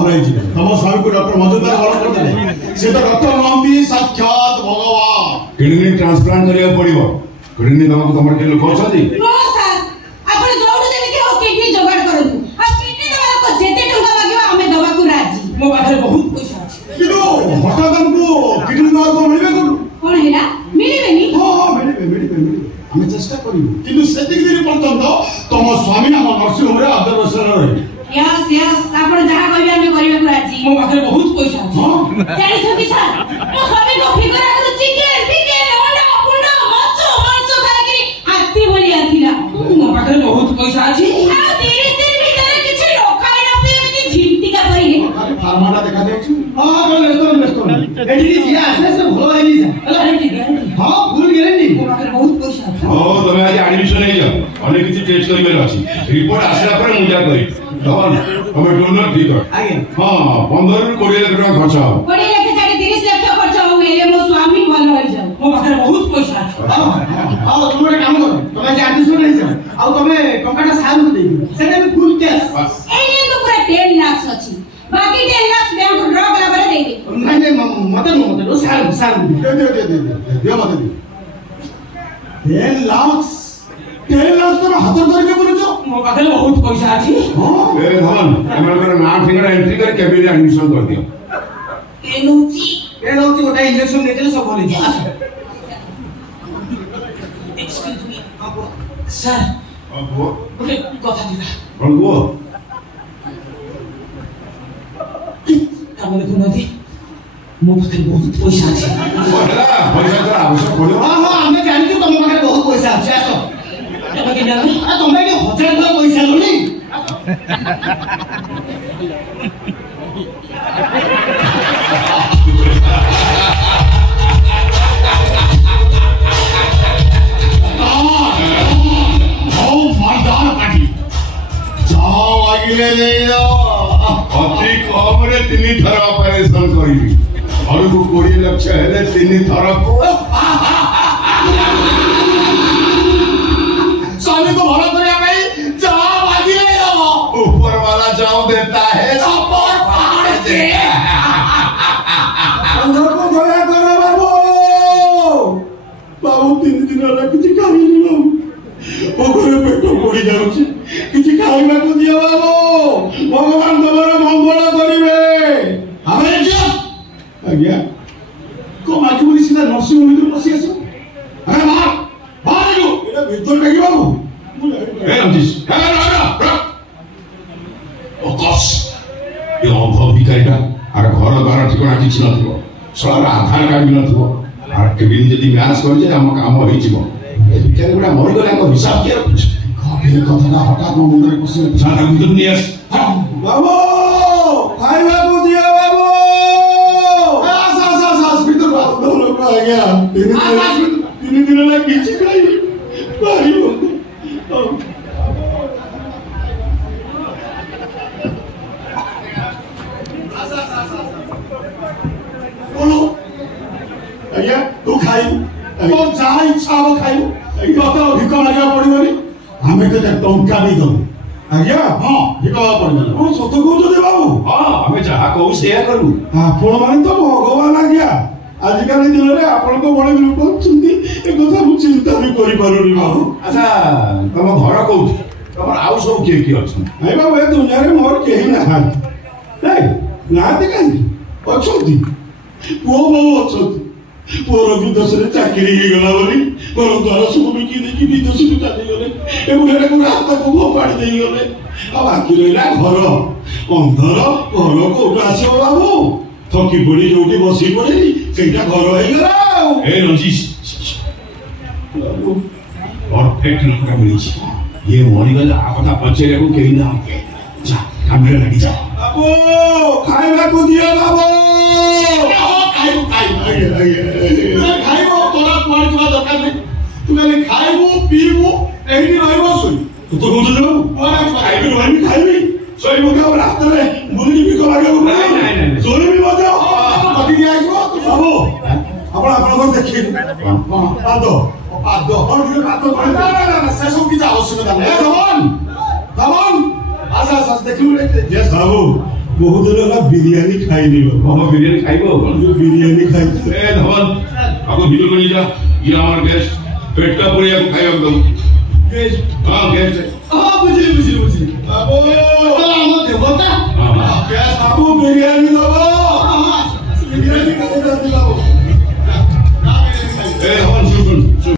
हराई तम स्वामी को डॉक्टर मजुमदार भल करते से तो डॉक्टर नंदी साक्षात भगवान किडनी ट्रांसप्लांट करिया पड़िबो किडनी दम तमर के लोक अछदी नो सर आपण जोडू देबे कि ओ किडनी जोगाड़ करनु आ किडनी दवा को जेते टंका मागियो हमें दवा को राजी मो पाखरे बहुत पैसा अछि किलो हठात हमको किडनी दवा को मिलबे कोन हैला मिलबेनी हां मिलबे हमें चेष्टा करियो किंतु सेतिक दिन पर्यंत तम स्वामी हम नर्सिंग होम रे ऑब्जर्वेशन रही यस आपण जहा कहबे हमें करिया को राजी मो पाखरे बहुत पैसा अछि हां जानि छथि सर मो स्वामी को फिगर आगु चिकेन अंडा पुंडा माछ खाइ के हाथी बोली आथिला मो पाखरे बहुत पैसा अछि आ 30 दिन भीतर किछि लोक खाइ न पे एमि झिंटिका परि खाली फार्माटा देखा देछि हां लेस्तो एडी जिया आसे से भलो आइनी जा अला हेटी हां फुल गारंटी मो पाखरे बहुत पैसा अछि ओ तमे आज एडमिशन हे जाओ अनेक किछि टेस्ट करिबे अछि रिपोर्ट आसला पर मुजा करी तवन तमे डोनर ठीक है आगे हां 15 ରୁ 20 लाख टका खर्च हो 20 लाख छाडी 30 लाख खर्च हो एले मो स्वामी भल होई जाऊ मो पाखरे बहुत पैसा अछि हां तुम एक काम करो तमे जे एडमिशन हे जाओ आ तमे टंकाटा साल को देबी सेने भी फुल कैश एले तो पूरा 10 लाख अछि बाकी 10 लाख बैंक ड्रॉ कला पर दे दे नहीं मते साल दे मते 10 लाख तो हाथ करके बोलछो मो पाखरे बहुत पैसा अछि ए धन हमर ना फिंगर एंट्री कर केबिन एडमिशन कर दियो एनोची गोटा इंजेक्शन देले सब बोली जा एक्सक्यूज मी सर अब ओके कथा दिला कौन को काम देखो नदी मो पाखरे बहुत पैसा अछि पैसा तो आवश्यक पड़ो हां हां हमें जानि छु तुम पाखरे बहुत पैसा अछि आसो तबे जानो आ तुमे के 1000 का पैसा लोनी अति कम रे 3 थर ऑपरेशन करी और को 20 लाख हेले 3 थर को स्वामी को भला करिया भाई जाओ आगे ले जाओ ऊपर वाला जाओ देता है ऊपर पहाड़ से अंदर को दया करो बाबू 3 दिन वाला किछि खाई नहीं बाबू ओ घरे पेट पड़ी जाउछि किछि खाइबा को दिया बाबू भगवान तुम्हारा मंगल करिवे हमें जो आज्ञा को माकी बोली सीधा नर्सिंग होम में बसी आसो अरे बाहर जो एटा भीतर काकी बाबू ए रंजिश ए रा ओ कस ये अभाव भिकारीटा आर घर द्वारा ठिकाना किछि नथिबो सळार आधार कार्ड भी नथिबो आर केबिन जदी मैच कर जे हम काम होई जिवो ए भिकारी गुडा मरि गला को हिसाब किया रखछ कबे कथा हठात मो मुंडरे पसिले छाना भीतर नियास बाबू खाइबा को दिया बाबू आस भीतर बात लोग आ गया तीन दिन ला किछि खाई बारी बोलो आज्ञा तू खाई तो जहाँ इच्छा हम खाई तो भिक मांगा पड़ोनी आम तो टंका भी दबू आज्ञा हाँ भिक पड़ो कौन सत कहते बाबू हाँ आम जहाँ कहू से करूँ आपण मैंने तो भगवान आज्ञा आजिकल दिन में आपण को बड़े लोक एक कथा मुझे चिंता भी कर पारुनी बाबू अच्छा तुम घर कौन तुम आउ सब किए किए अच्छा नहीं बाबू ए दुनिया में मोर कहीं ना ना कहीं अच्छी पुओ बहु अच्छी पुओर विदेश चाकरी गला घर द्वार सब बिकी देखी विदेश को चली गले बुढ़ा को रास्ता को फोपाड़ी दे गले आ बाकी रहा घर अंधर घर कौट आस बाबू थकी पड़ी जो बसी पड़े से घर हो परफेक्ट लोक मिली ये मरीगले आ कथा पचारे को कहीं ना जा काम लगी जा बाबू खाइबा को दिया बाबू खाइबो तोरा कुआं जवा दरकार नहीं तू खाली खाइबो पीबो एही रहइबो सोई तू तो कहू जे खाइबो रहबी खाइबी सोई मका रास्ता में बुली भी को लागे नहीं सोई भी मजा कटी दिया आइबो तू बाबू आपण आपण को देखि पादो और जो पादो ना से सब की आवश्यकता नहीं धवन धवन आसा आसा देखलु रे यस बाबू बहुत दिन होला बिरयानी खाई नहीं लो हम बिरयानी खाइबो कोन जो बिरयानी खाई ए धवन आपको भिडियो कर लीजा ये हमार गेस्ट पेटका पुरिया को खाइबो एकदम गेस्ट हां गेस्ट बुझली बाबू हम देवता हां क्या साबू बिरयानी दो